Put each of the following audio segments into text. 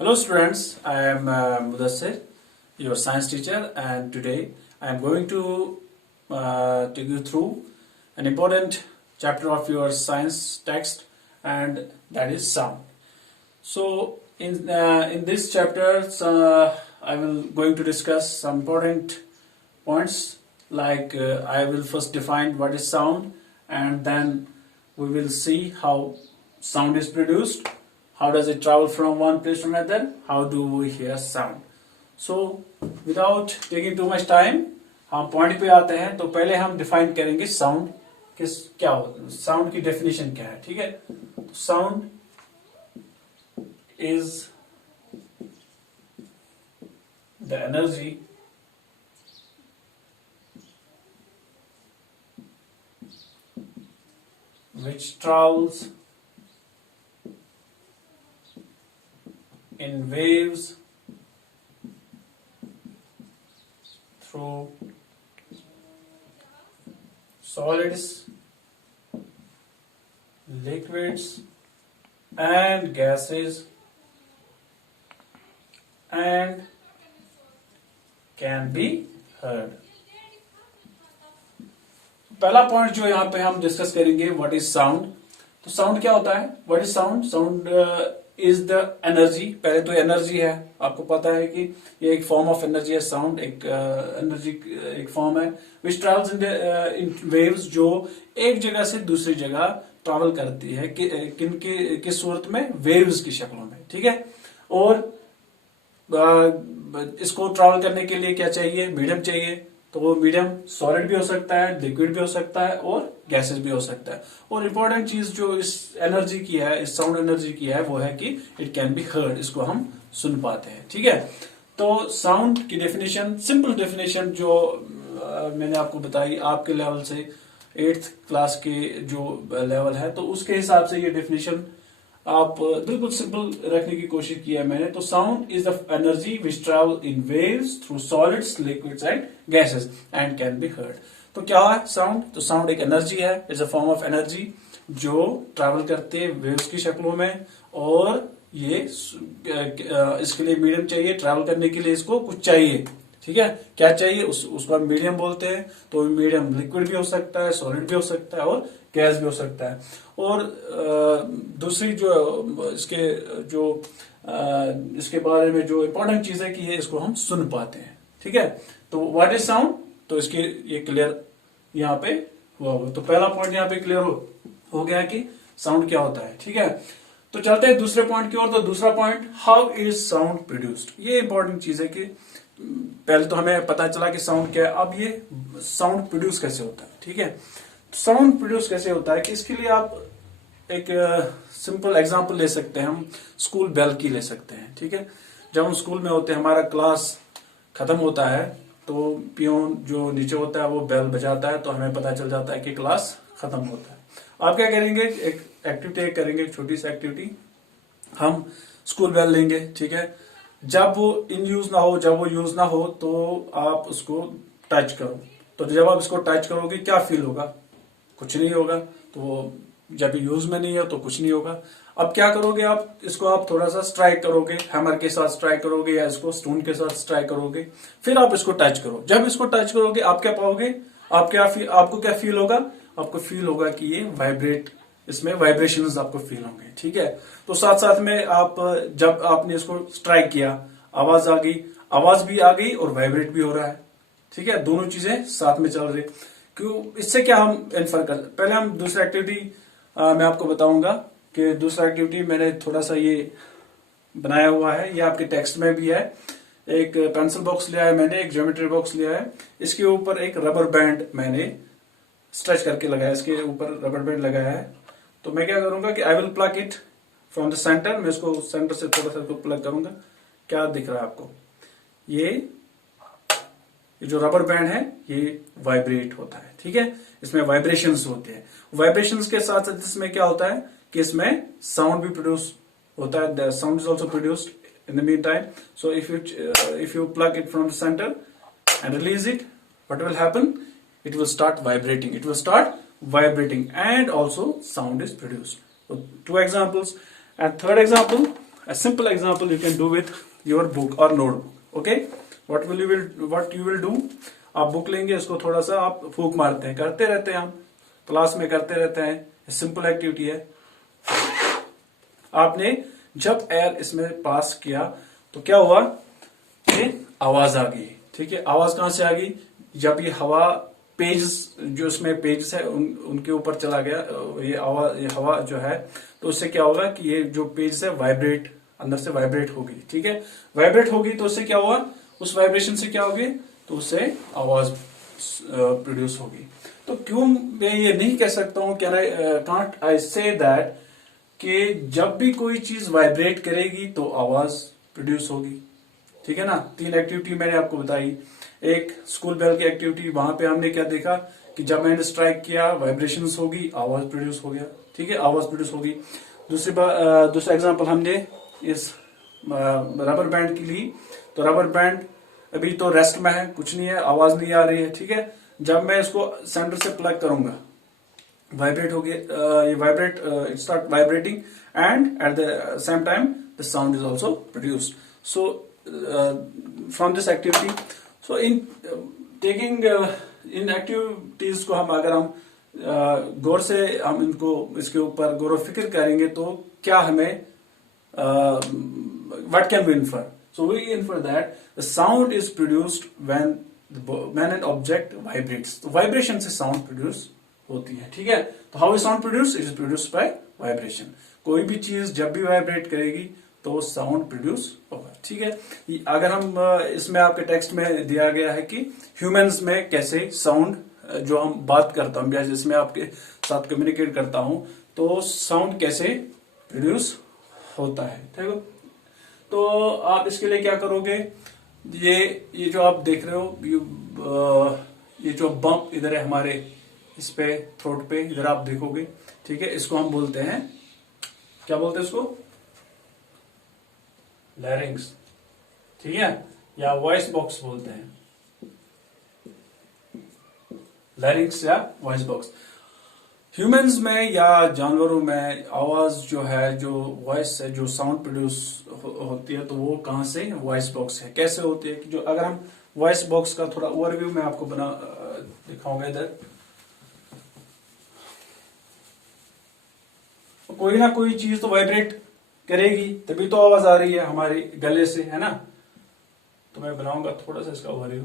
Hello students, I am Mudassir, your science teacher, and today I am going to take you through an important chapter of your science text, and that is sound. So in this chapter I will going to discuss some important points like I will first define what is sound, and then we will see how sound is produced. How does it travel from one place to another? How do we hear sound? So without taking too much time, हम point पे आते हैं. तो पहले हम define करेंगे sound क्या होता है, साउंड की डेफिनेशन क्या है. ठीक है, तो sound is the energy which travels in waves through solids, liquids and gases and can be heard. पहला पॉइंट जो यहाँ पे हम डिस्कस करेंगे, व्हाट इज साउंड. तो साउंड क्या होता है, what is sound. Sound is the energy. पहले तो एनर्जी है, आपको पता है कि ये एक फॉर्म ऑफ एनर्जी है. साउंड एक एनर्जी एक फॉर्म है विच ट्रेवल्स इन वेव्स, जो एक जगह से दूसरी जगह ट्रैवल करती है. किस सूरत में, वेव्स की शक्लों में. ठीक है, और इसको ट्रैवल करने के लिए क्या चाहिए, मीडियम चाहिए. तो वो मीडियम सॉलिड भी हो सकता है, लिक्विड भी हो सकता है और गैसेस भी हो सकता है. और इम्पोर्टेंट चीज जो इस एनर्जी की है, इस साउंड एनर्जी की है, वो है कि इट कैन बी हर्ड. इसको हम सुन पाते हैं. ठीक है, तो साउंड की डेफिनेशन, सिंपल डेफिनेशन जो मैंने आपको बताई, आपके लेवल से 8th क्लास के जो लेवल है, तो उसके हिसाब से ये डेफिनेशन आप बिल्कुल सिंपल रखने की कोशिश की है मैंने. तो sound is the energy which travel in waves through solids, liquids and gases and can be heard. तो क्या है साउंड. तो साउंड एक एनर्जी है, it's a form of energy जो ट्रैवल करते हैं वेव्स की शक्लों में. और ये इसके लिए मीडियम चाहिए, ट्रैवल करने के लिए इसको कुछ चाहिए. ठीक है, क्या चाहिए, उसको हम मीडियम बोलते हैं. तो मीडियम लिक्विड भी हो सकता है, सॉलिड भी हो सकता है और गैस भी हो सकता है. और दूसरी जो इसके बारे में जो इम्पोर्टेंट चीज है कि ये इसको हम सुन पाते हैं. ठीक है, तो व्हाट इज साउंड. तो इसके ये क्लियर यहाँ पे हुआ होगा. तो पहला पॉइंट यहाँ पे क्लियर हो गया कि साउंड क्या होता है. ठीक है, तो चलते हैं दूसरे पॉइंट की ओर. तो दूसरा point, how is sound produced. ये इंपॉर्टेंट चीज है कि पहले तो हमें पता चला कि साउंड क्या है, अब ये साउंड प्रोड्यूस कैसे होता है. ठीक है, साउंड प्रोड्यूस कैसे होता है कि इसके लिए आप एक सिंपल एग्जांपल ले सकते हैं. हम स्कूल बेल की ले सकते हैं. ठीक है, जब हम स्कूल में होते हैं, हमारा क्लास खत्म होता है, तो पियोन जो नीचे होता है वो बेल बजाता है, तो हमें पता चल जाता है कि क्लास खत्म होता है. आप क्या करेंगे, एक एक्टिविटी करेंगे, छोटी सी एक्टिविटी. हम स्कूल बेल लेंगे. ठीक है, जब वो इन यूज ना हो, जब वो यूज ना हो, तो आप उसको टच करो. तो जब आप इसको टच करोगे क्या फील होगा, कुछ नहीं होगा. तो जब यूज में नहीं हो तो कुछ नहीं होगा. अब क्या करोगे, आप इसको आप थोड़ा सा स्ट्राइक करोगे, हैमर के साथ स्ट्राइक करोगे या इसको स्टोन के साथ स्ट्राइक करोगे. फिर आप इसको टच करो. जब इसको टच करोगे आप क्या पाओगे, आपको क्या फील होगा, आपको फील होगा कि ये वाइब्रेट, इसमें वाइब्रेशंस आपको फील होंगे. ठीक है, तो साथ साथ में आप जब आपने इसको स्ट्राइक किया, आवाज आ गई, आवाज भी आ गई और वाइब्रेट भी हो रहा है. ठीक है, दोनों चीजें साथ में चल रही. क्यों, इससे क्या हम इन्फर कर. पहले हम दूसरा एक्टिविटी मैं आपको बताऊंगा कि दूसरा एक्टिविटी मैंने थोड़ा सा ये बनाया हुआ है, ये आपके टेक्स्ट में भी है. एक पेंसिल बॉक्स लिया है मैंने, एक ज्योमेट्री बॉक्स लिया है, इसके ऊपर एक रबर बैंड मैंने स्ट्रेच करके लगाया, इसके ऊपर रबर बैंड लगाया है. तो मैं क्या करूंगा कि I will plug it from the centre. मैं इसको सेंटर से थोड़ा सा प्लग करूंगा. क्या दिख रहा है आपको, ये जो रबर बैंड है ये वाइब्रेट होता है. ठीक है, इसमें वाइब्रेशंस होते हैं. वाइब्रेशंस के साथ साथ इसमें क्या होता है कि इसमें साउंड भी प्रोड्यूस होता है. The sound is also produced in the mean time. So if you plug it from the centre and release it, what will happen, it will start vibrating and also sound is produced. So two examples. And third example, a simple example you can do with your book or notebook. Okay, what you will do, आप book लेंगे, इसको थोड़ा सा आप फूंक मारते हैं, करते रहते हैं, हम क्लास में करते रहते हैं, सिंपल एक्टिविटी है। आपने जब एयर इसमें पास किया तो क्या हुआ, ये आवाज आ गई। ठीक है, आवाज कहां से आ गई, जब ये हवा पेज जो इसमें पेज है उनके ऊपर चला गया, ये हवा जो है, तो उससे क्या होगा कि ये जो पेज है वाइब्रेट, अंदर से वाइब्रेट होगी। ठीक है, वाइब्रेट होगी तो उससे क्या हुआ, उस वाइब्रेशन से क्या होगी, तो उससे आवाज प्रोड्यूस होगी। तो क्यों मैं ये नहीं कह सकता हूं, कांट आई से दैट कि जब भी कोई चीज वाइब्रेट करेगी तो आवाज प्रोड्यूस होगी। ठीक है ना, 3 एक्टिविटी मैंने आपको बताई। एक स्कूल बेल की एक्टिविटी, वहां पे हमने क्या देखा कि जब मैंने स्ट्राइक किया वाइब्रेशंस होगी, आवाज प्रोड्यूस हो गया। ठीक है, आवाज प्रोड्यूस होगी। दूसरा एग्जांपल हमने इस रबर बैंड की ली, तो रबर बैंड अभी तो रेस्ट में है, कुछ नहीं है, आवाज नहीं आ रही है। ठीक है, जब मैं इसको सेंटर से प्लग करूंगा, वाइब्रेट हो गया, ये vibrate start vibrating and at the same time the sound is also produced. So from this activity, so in taking in activities को अगर हम गौर से हम इनको इसके ऊपर गौर फिक्र करेंगे तो क्या हमें what can we infer? So we infer that the sound is produced when an object vibrates. तो vibration से sound produce होती है। ठीक है, तो how is sound produced? It is produced by vibration. कोई भी चीज जब भी वाइब्रेट करेगी तो साउंड प्रोड्यूस होगा। ठीक है, अगर हम इसमें आपके टेक्स्ट में दिया गया है कि ह्यूमंस में कैसे साउंड, जो हम बात करता हूं या जिसमें आपके साथ कम्युनिकेट करता हूं, तो साउंड कैसे प्रोड्यूस होता है। ठीक है, तो आप इसके लिए क्या करोगे, ये जो आप देख रहे हो, ये जो बम्प इधर है हमारे इस पे थ्रोट पे, इधर आप देखोगे। ठीक है, इसको हम बोलते हैं, क्या बोलते हैं इसको, लैरिंग्स। ठीक है, या वॉइस बॉक्स बोलते हैं, लैरिंग्स या वॉइस बॉक्स। ह्यूमंस में या जानवरों में आवाज जो है, जो वॉइस है, जो साउंड प्रोड्यूस होती है, तो वो कहां से, वॉइस बॉक्स है। कैसे होती है कि जो अगर हम वॉइस बॉक्स का थोड़ा ओवरव्यू मैं आपको दिखाऊंगा इधर, तो कोई ना कोई चीज तो वाइब्रेट करेगी, तभी तो आवाज आ रही है हमारे गले से, है ना। तो मैं बनाऊंगा थोड़ा सा इसका ओवरव्यू।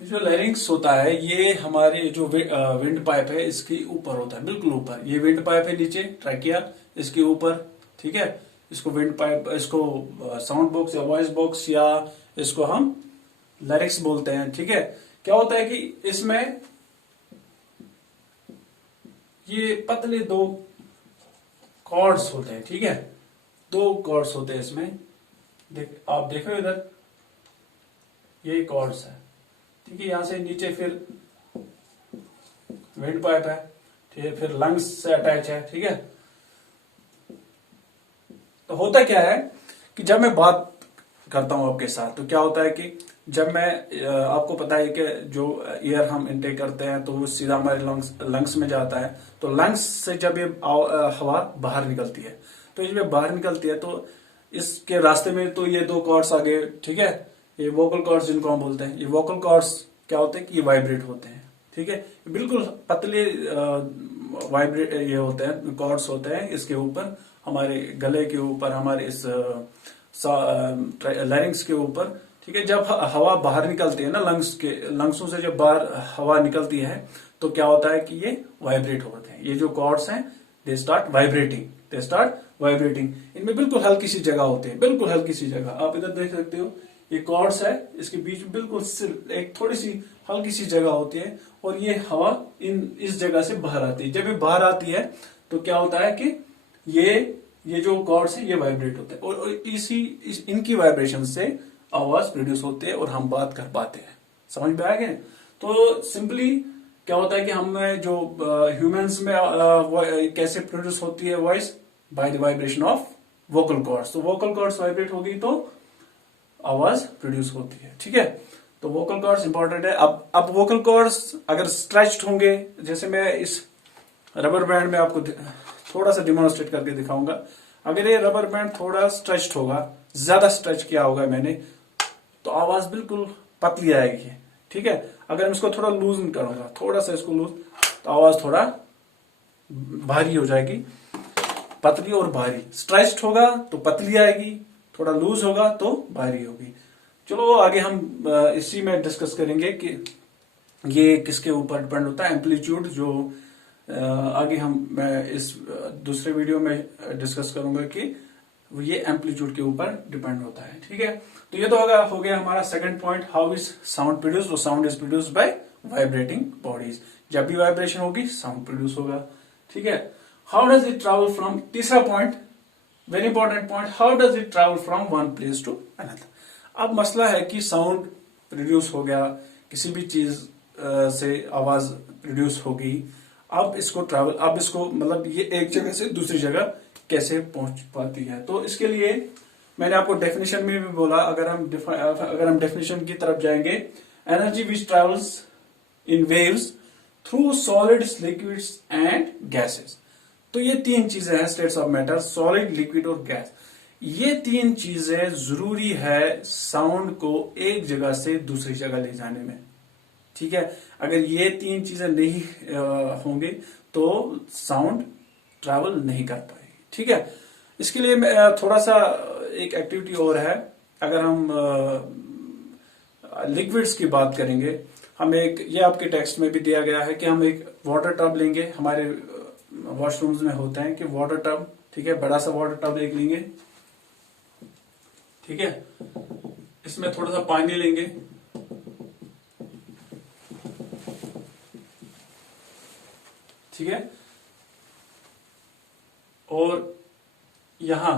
जो लैरिंक्स होता है, ये हमारे जो विंड पाइप है इसके ऊपर होता है, बिल्कुल ऊपर। ये विंड पाइप है नीचे, ट्रैकिया इसके ऊपर। ठीक है, इसको विंड पाइप, इसको साउंड बॉक्स या वॉइस बॉक्स या इसको हम लैरिक्स बोलते हैं। ठीक है, क्या होता है कि इसमें ये पतले 2 कॉर्ड्स होते हैं। ठीक है, 2 कॉर्ड्स होते हैं इसमें, आप देखो इधर, ये कॉर्ड्स है। ठीक है, यहां से नीचे फिर विंड पाइप है, ठीक है, फिर लंग्स से अटैच है। ठीक है, तो होता क्या है कि जब मैं बात करता हूं आपके साथ, तो क्या होता है कि जब मैं, आपको पता है कि जो एयर हम इनटेक करते हैं तो वो सीधा हमारे लंग्स में जाता है। तो लंग्स से जब ये हवा बाहर निकलती है, तो इसमें बाहर निकलती है तो इसके रास्ते में तो ये 2 कॉर्ड्स आ गए। ठीक है, ये वोकल कॉर्ड्स जिनको हम बोलते हैं, ये वोकल कॉर्ड्स क्या होते हैं कि ये वाइब्रेट होते हैं। ठीक है, बिल्कुल पतले वाइब्रेट ये होते हैं, कॉर्ड्स होते हैं इसके ऊपर, हमारे गले के ऊपर, हमारे इस लैरिंग्स के ऊपर। ठीक है, जब हवा बाहर निकलती है ना, लंग्सों से जब बाहर हवा निकलती है तो क्या होता है कि ये वाइब्रेट होते हैं। ये जो कॉर्ड्स हैं, दे स्टार्ट वाइब्रेटिंग। इनमें बिल्कुल हल्की सी जगह होती है, बिल्कुल हल्की सी जगह। आप इधर देख सकते हो, ये कॉर्ड्स है, इसके बीच में बिल्कुल एक थोड़ी सी हल्की सी जगह होती है, और ये हवा इस जगह से बाहर आती है। जब ये बाहर आती है तो क्या होता है कि ये जो कॉर्ड्स है ये वाइब्रेट होते हैं, और इनकी वाइब्रेशन से आवाज प्रोड्यूस होती है और हम बात कर पाते हैं। समझ में आ गए? तो सिंपली क्या होता है कि हम जो ह्यूमंस में कैसे प्रोड्यूस होती है voice, by the vibration of vocal cords. तो वोकल कॉर्ड्स वाइब्रेट होगी तो आवाज प्रोड्यूस होती है। ठीक है, तो वोकल कॉर्ड्स इंपॉर्टेंट है। अब वोकल कॉर्ड्स अगर स्ट्रेच्ड होंगे, जैसे मैं इस रबर बैंड में आपको थोड़ा सा डिमॉन्स्ट्रेट करके दिखाऊंगा। अगर ये रबर बैंड थोड़ा स्ट्रेच्ड होगा, ज्यादा स्ट्रेच किया होगा मैंने, तो आवाज बिल्कुल पतली आएगी। ठीक है, अगर मैं इसको थोड़ा लूज करूंगा, थोड़ा सा इसको लूज, तो आवाज थोड़ा भारी हो जाएगी, पतली और भारी। स्ट्रेच्ड होगा तो पतली आएगी, थोड़ा लूज होगा तो भारी होगी। चलो आगे हम इसी में डिस्कस करेंगे कि ये किसके ऊपर डिपेंड होता है, एम्पलीट्यूड। जो आगे मैं इस दूसरे वीडियो में डिस्कस करूंगा कि ये एम्पलीट्यूड के ऊपर डिपेंड होता है। ठीक है, तो ये तो हो गया हमारा second point, how is sound produced. Sound is produced by vibrating bodies. जब भी वाइब्रेशन होगी साउंड प्रोड्यूस होगा। ठीक है, how does it travel from, तीसरा point, very important point, how does it travel from one place to another. अब मसला है कि साउंड प्रोड्यूस हो गया, किसी भी चीज से आवाज प्रोड्यूस होगी, अब इसको मतलब ये एक जगह से दूसरी जगह कैसे पहुंच पाती है। तो इसके लिए मैंने आपको डेफिनेशन में भी बोला, अगर हम डेफिनेशन की तरफ जाएंगे, energy which travels in waves through solids, liquids and gases. तो ये तीन चीजें हैं, states of matter, solid, liquid और गैस। ये तीन चीजें जरूरी है साउंड को एक जगह से दूसरी जगह ले जाने में। ठीक है, अगर ये तीन चीजें नहीं होंगी तो साउंड ट्रैवल नहीं कर पाएगी। ठीक है, इसके लिए थोड़ा सा एक एक्टिविटी और है। अगर हम लिक्विड्स की बात करेंगे, हम ये आपके टेक्स्ट में भी दिया गया है कि हम एक वाटर टब लेंगे, हमारे वॉशरूम्स में होता है कि वाटर टब, ठीक है, बड़ा सा वाटर टब एक लेंगे। ठीक है, इसमें थोड़ा सा पानी लेंगे, ठीक है, और यहां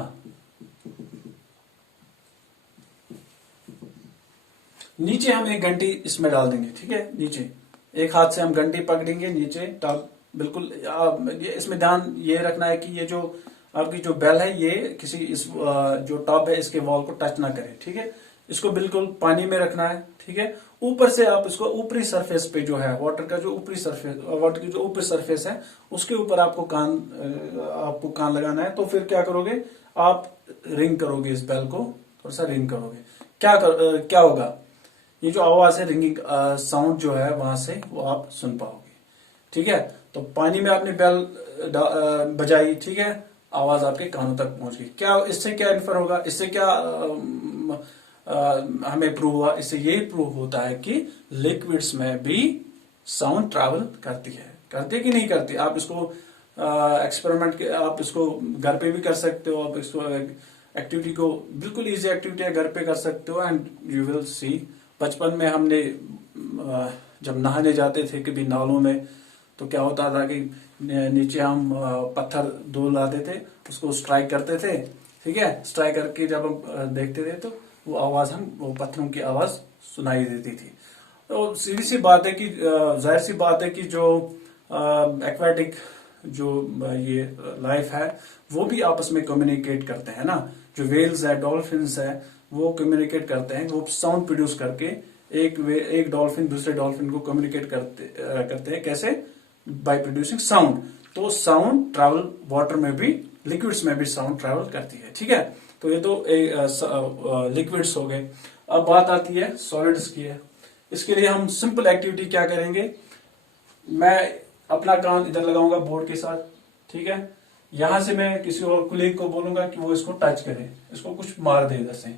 नीचे हम एक घंटी इसमें डाल देंगे। ठीक है, नीचे एक हाथ से हम घंटी पकड़ेंगे, नीचे टब बिल्कुल, इसमें ध्यान ये रखना है कि ये जो आपकी जो बेल है ये किसी जो टब है इसके वॉल को टच ना करे। ठीक है, इसको बिल्कुल पानी में रखना है। ठीक है, ऊपर से आप इसको ऊपरी सरफेस पे जो है वाटर का जो ऊपरी सरफेस, वाटर की जो ऊपरी सरफेस है उसके ऊपर आपको कान लगाना है। तो फिर क्या करोगे, आप रिंग करोगे इस बेल को, थोड़ा सा रिंग करोगे, क्या होगा, ये जो आवाज है, रिंगिंग साउंड जो है वहां से वो आप सुन पाओगे। ठीक है, तो पानी में आपने बेल बजाई, ठीक है, आवाज आपके कानों तक पहुंच गई। क्या इससे क्या इन्फर होगा, इससे क्या हमें प्रूव हुआ, इससे यही प्रूव होता है कि लिक्विड्स में भी साउंड ट्रैवल करती है कि नहीं करती। आप इसको एक्सपेरिमेंट आप इसको घर पे भी कर सकते हो, आप इसको एक्टिविटी को, बिल्कुल इजी एक्टिविटी है, घर पे कर सकते हो एंड यू विल सी। बचपन में हमने जब नहाने जाते थे कभी नालों में, तो क्या होता था कि नीचे हम पत्थर दो लाते थे, उसको स्ट्राइक करते थे। ठीक है, स्ट्राइक करके जब हम देखते थे तो वो पत्थरों की आवाज सुनाई देती थी। तो सीधी सी बात है कि जाहिर सी बात है कि जो एक्वाटिक जो ये लाइफ है वो भी आपस में कम्युनिकेट करते हैं ना। जो वेल्स है, डॉल्फिन्स है, वो कम्युनिकेट करते हैं, वो साउंड प्रोड्यूस करके एक डॉल्फिन दूसरे डॉल्फिन को कम्युनिकेट करते हैं, कैसे, बाय प्रोड्यूसिंग साउंड। तो साउंड ट्रैवल वाटर में भी, लिक्विड्स में भी साउंड ट्रैवल करती है। ठीक है, तो ये तो लिक्विड्स हो गए। अब बात आती है सॉलिड्स की है। इसके लिए हम सिंपल एक्टिविटी क्या करेंगे, मैं अपना कान इधर लगाऊंगा बोर्ड के साथ। ठीक है, यहां से मैं किसी और कुलीग को बोलूंगा कि वो इसको टच करे, इसको कुछ मार दे इधर से।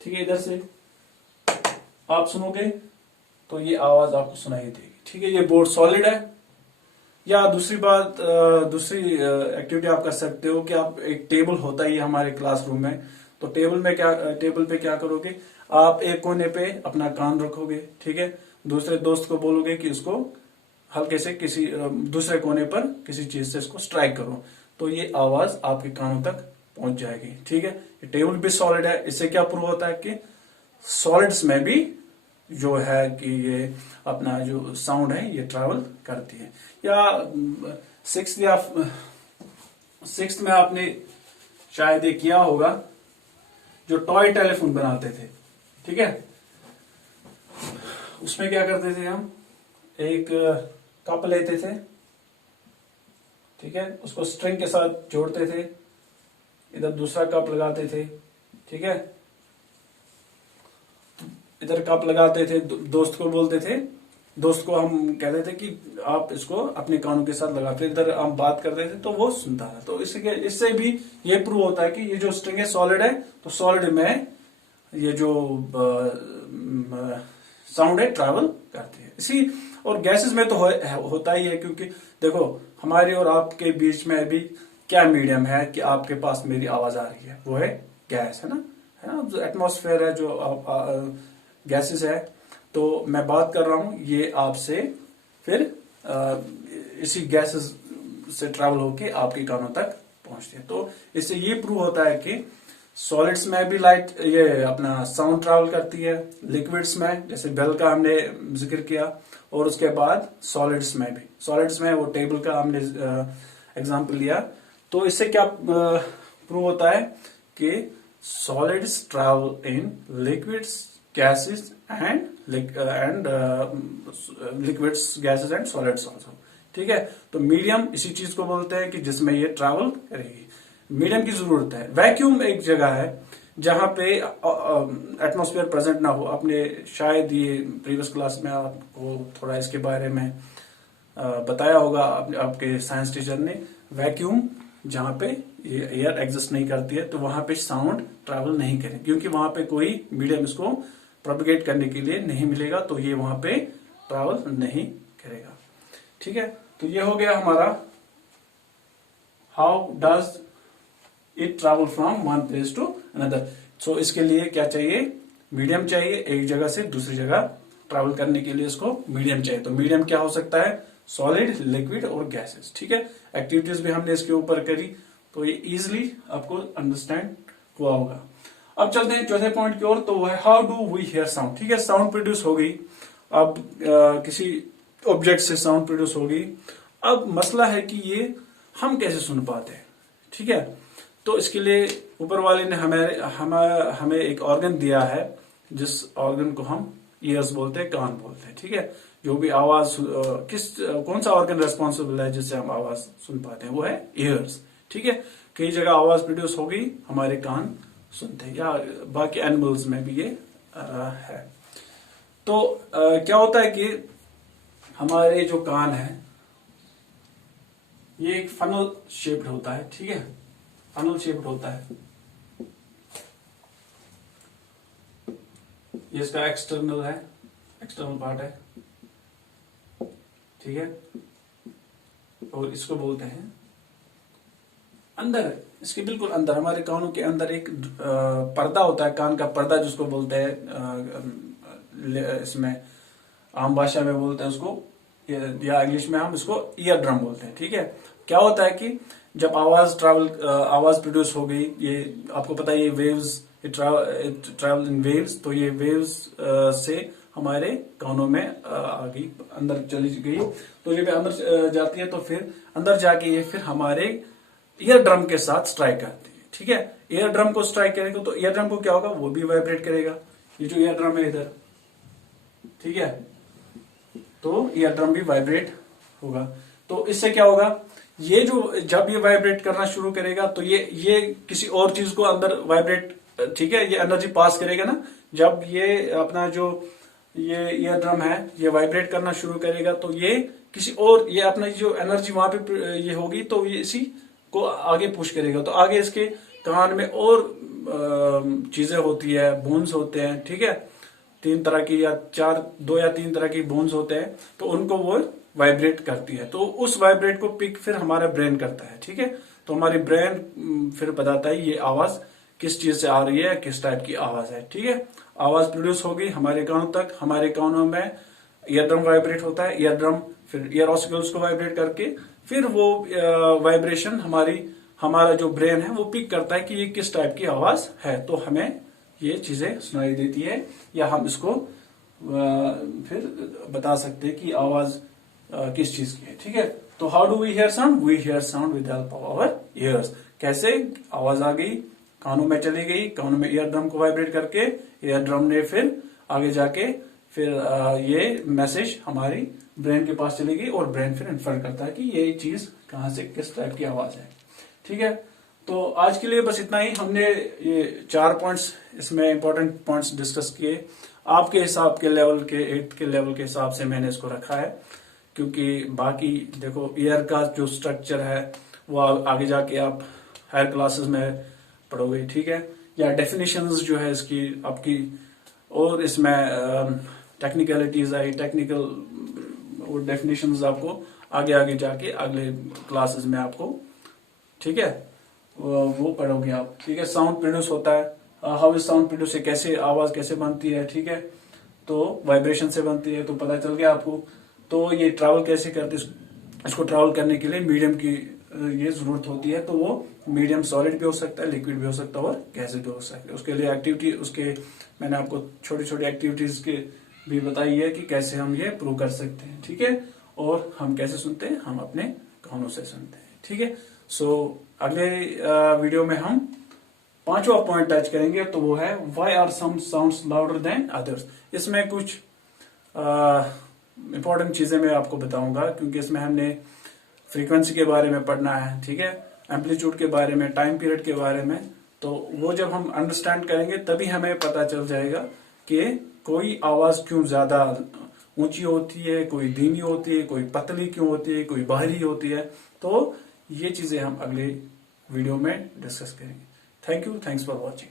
ठीक है, इधर से आप सुनोगे तो ये आवाज आपको सुनाई देगी। ठीक है, ये बोर्ड सॉलिड है। या दूसरी बात, दूसरी एक्टिविटी आप कर सकते हो कि आप, एक टेबल होता ही हमारे क्लासरूम में, तो टेबल पे क्या करोगे, आप एक कोने पे अपना कान रखोगे। ठीक है, दूसरे दोस्त को बोलोगे कि इसको हल्के से किसी दूसरे कोने पर किसी चीज से इसको स्ट्राइक करो, तो ये आवाज आपके कानों तक पहुंच जाएगी। ठीक है, ये टेबल भी सॉलिड है। इससे क्या प्रूव होता है कि सॉलिड्स में भी जो है कि ये अपना जो साउंड है ये ट्रैवल करती है। या सिक्स्थ में आपने शायद ये किया होगा, जो टॉय टेलीफोन बनाते थे। ठीक है, उसमें क्या करते थे हम, एक कप लेते थे, ठीक है, उसको स्ट्रिंग के साथ जोड़ते थे, इधर दूसरा कप लगाते थे, ठीक है, इधर कप लगाते थे, दोस्त को बोलते थे, दोस्त को हम कहते थे कि आप इसको अपने कानों के साथ लगा, फिर इधर हम बात करते थे तो वो सुनता था। तो इससे भी ये प्रूव होता है कि ये जो स्ट्रिंग है सॉलिड है, तो सॉलिड में ये जो साउंड है ट्रैवल करती है। इसी और गैसेस में तो होता ही है, क्योंकि देखो हमारे और आपके बीच में अभी क्या मीडियम है कि आपके पास मेरी आवाज आ रही है, वो है गैस, है ना, जो एटमॉस्फेयर है, जो गैसेस है। तो मैं बात कर रहा हूं, ये आपसे फिर इसी गैसेस से ट्रैवल होके आपके कानों तक पहुंचती है। तो इससे ये प्रूव होता है कि सॉलिड्स में भी लाइट ये अपना साउंड ट्रैवल करती है, लिक्विड्स में जैसे बेल का हमने जिक्र किया, और उसके बाद सॉलिड्स में भी, सॉलिड्स में वो टेबल का हमने एग्जांपल लिया। तो इससे क्या प्रूव होता है कि solids travel in liquids, gases and liquids, gases and solids also, ठीक है। तो मीडियम इसी चीज को बोलते हैं कि जिसमें ये ट्रैवल करेगी, मीडियम की जरूरत है। वैक्यूम एक जगह है जहां पे एटमॉस्फेयर प्रेजेंट ना हो। आपने शायद ये प्रीवियस क्लास में आपको थोड़ा इसके बारे में बताया होगा आपके साइंस टीचर ने। वैक्यूम जहां पे ये एयर एग्जिस्ट नहीं करती है, तो वहां पे साउंड ट्रैवल नहीं करे, क्योंकि वहां पे कोई मीडियम इसको प्रोपिगेट करने के लिए नहीं मिलेगा, तो ये वहां पे ट्रैवल नहीं करेगा, ठीक है। तो ये हो गया हमारा how does it travel from one place to another. So इसके लिए क्या चाहिए, मीडियम चाहिए, एक जगह से दूसरी जगह ट्रैवल करने के लिए इसको मीडियम चाहिए। तो मीडियम क्या हो सकता है, सॉलिड, लिक्विड और गैसेस, ठीक है। एक्टिविटीज भी हमने इसके ऊपर करी, तो ये इजिली आपको अंडरस्टैंड हुआ होगा। अब चलते हैं चौथे पॉइंट की ओर, तो वह how do we hear sound, ठीक है। साउंड प्रोड्यूस हो गई, अब किसी ऑब्जेक्ट से साउंड प्रोड्यूस होगी। अब मसला है कि ये हम कैसे सुन पाते हैं, ठीक है। तो इसके लिए ऊपर वाले ने हमें एक ऑर्गन दिया है, जिस ऑर्गन को हम ईयर्स बोलते हैं, कान बोलते हैं, ठीक है। जो भी आवाज कौन सा ऑर्गन रेस्पॉन्सिबल है जिससे हम आवाज सुन पाते हैं, वो है ईयर्स, ठीक है। कई जगह आवाज प्रोड्यूस हो गई, हमारे कान सुनते हैं, या बाकी एनिमल्स में भी ये है। तो क्या होता है कि हमारे जो कान है ये एक फनल शेप्ड होता है, ठीक है, फनल शेप्ड होता है। ये इसका एक्सटर्नल है, एक्सटर्नल पार्ट है, ठीक है। और इसको बोलते हैं अंदर, इसके बिल्कुल अंदर, हमारे कानों के अंदर एक पर्दा होता है, कान का पर्दा जिसको बोलते हैं, इसमें आम भाषा में बोलते हैं उसको, या इंग्लिश में हम इसको ईयर ड्रम बोलते हैं, ठीक है। क्या होता है कि जब आवाज प्रोड्यूस हो गई, ये आपको पता है ये वेव्स, ट्रैवल इन वेव्स, तो ये वेव्स से हमारे कानों में आ गई, अंदर चली गई। तो जब अंदर जाती है तो फिर अंदर जाके ये फिर हमारे ईयर ड्रम के साथ स्ट्राइक करती है, ठीक है। ईयर ड्रम को स्ट्राइक करेगा तो ईयर ड्रम को क्या होगा, वो भी वाइब्रेट करेगा। ये जो ईयर ड्रम है इधर, ठीक है, तो ईयर ड्रम भी वाइब्रेट होगा। तो इससे क्या होगा, ये जो जब ये वाइब्रेट करना शुरू करेगा तो ये किसी और चीज को अंदर वाइब्रेट, ठीक है, ये एनर्जी पास करेगा ना। जब ये अपना जो ये ईयर ड्रम है ये वाइब्रेट करना शुरू करेगा, तो ये किसी और, ये अपना जो एनर्जी वहां पे ये होगी, तो ये इसी को आगे पुश करेगा। तो आगे इसके कान में और चीजें होती है, बोन्स होते हैं, ठीक है, 3 तरह की या 2 या 3 तरह की बोन्स होते हैं, तो उनको वो वाइब्रेट करती है। तो उस वाइब्रेट को पिक फिर हमारा ब्रेन करता है, ठीक है। तो हमारी ब्रेन फिर बताता है ये आवाज किस चीज से आ रही है, किस टाइप की आवाज है, ठीक है। आवाज प्रोड्यूस होगी हमारे कानों तक, हमारे कानों में ईयर ड्रम वाइब्रेट होता है, ईयर ड्रम फिर ईयर ऑसिकल्स को वाइब्रेट करके फिर वो वाइब्रेशन हमारा जो ब्रेन है वो पिक करता है कि ये किस टाइप की आवाज है, तो हमें ये चीजें सुनाई देती है, या हम इसको फिर बता सकते हैं कि आवाज किस चीज की है, ठीक है। तो how do we hear sound, we hear sound with help of our ears. कैसे, आवाज आ गई, कानों में चली गई, कानों में ईयर ड्रम को वाइब्रेट करके ईयर ड्रम ने फिर आगे जाके फिर ये मैसेज हमारी ब्रेन के पास चलेगी और ब्रेन फिर इन्फर करता है कि ये चीज कहाँ से किस टाइप की आवाज है। ठीक है, तो आज के लिए बस इतना ही। हमने ये 4 पॉइंट्स इसमें इंपॉर्टेंट पॉइंट्स डिस्कस किए। आपके हिसाब के लेवल के 8 के लेवल के हिसाब से मैंने इसको रखा है, क्योंकि बाकी देखो ईयर का जो स्ट्रक्चर है वो आगे जाके आप हायर क्लासेस में पढ़ोगे। ठीक है, या डेफिनेशंस जो है इसकी आपकी, और इसमें टेक्निकलिटीज आई, टेक्निकल और डेफिनेशंस आपको आगे आगे जाके अगले क्लासेस में आपको, ठीक है, वो पढ़ोगे आप। ठीक है, साउंड प्रोड्यूस होता है, हाउ इज साउंड प्रोड्यूस, कैसे आवाज कैसे बनती है। ठीक है, तो वाइब्रेशन से बनती है, तो पता चल गया आपको। तो ये ट्रैवल कैसे करते, इसको ट्रैवल करने के लिए मीडियम की ये जरूरत होती है। तो वो मीडियम सॉलिड भी हो सकता है, लिक्विड भी हो सकता है और गैसेज भी हो सकता है। उसके लिए एक्टिविटी, उसके मैंने आपको छोटी छोटी एक्टिविटीज के भी बताई है कि कैसे हम ये प्रूव कर सकते हैं। ठीक है, और हम कैसे सुनते हैं, हम अपने कानों से सुनते हैं। ठीक है, सो अगले वीडियो में हम 5वां पॉइंट टच करेंगे, तो वो है why are some sounds louder than others. इसमें कुछ इंपॉर्टेंट चीजें मैं आपको बताऊंगा, क्योंकि इसमें हमने फ्रीक्वेंसी के बारे में पढ़ना है। ठीक है, एम्पलीट्यूड के बारे में, टाइम पीरियड के बारे में। तो वो जब हम अंडरस्टैंड करेंगे तभी हमें पता चल जाएगा कि कोई आवाज क्यों ज्यादा ऊंची होती है, कोई धीमी होती है, कोई पतली क्यों होती है, कोई बाहरी होती है। तो ये चीजें हम अगले वीडियो में डिस्कस करेंगे। Thank you, thanks for watching.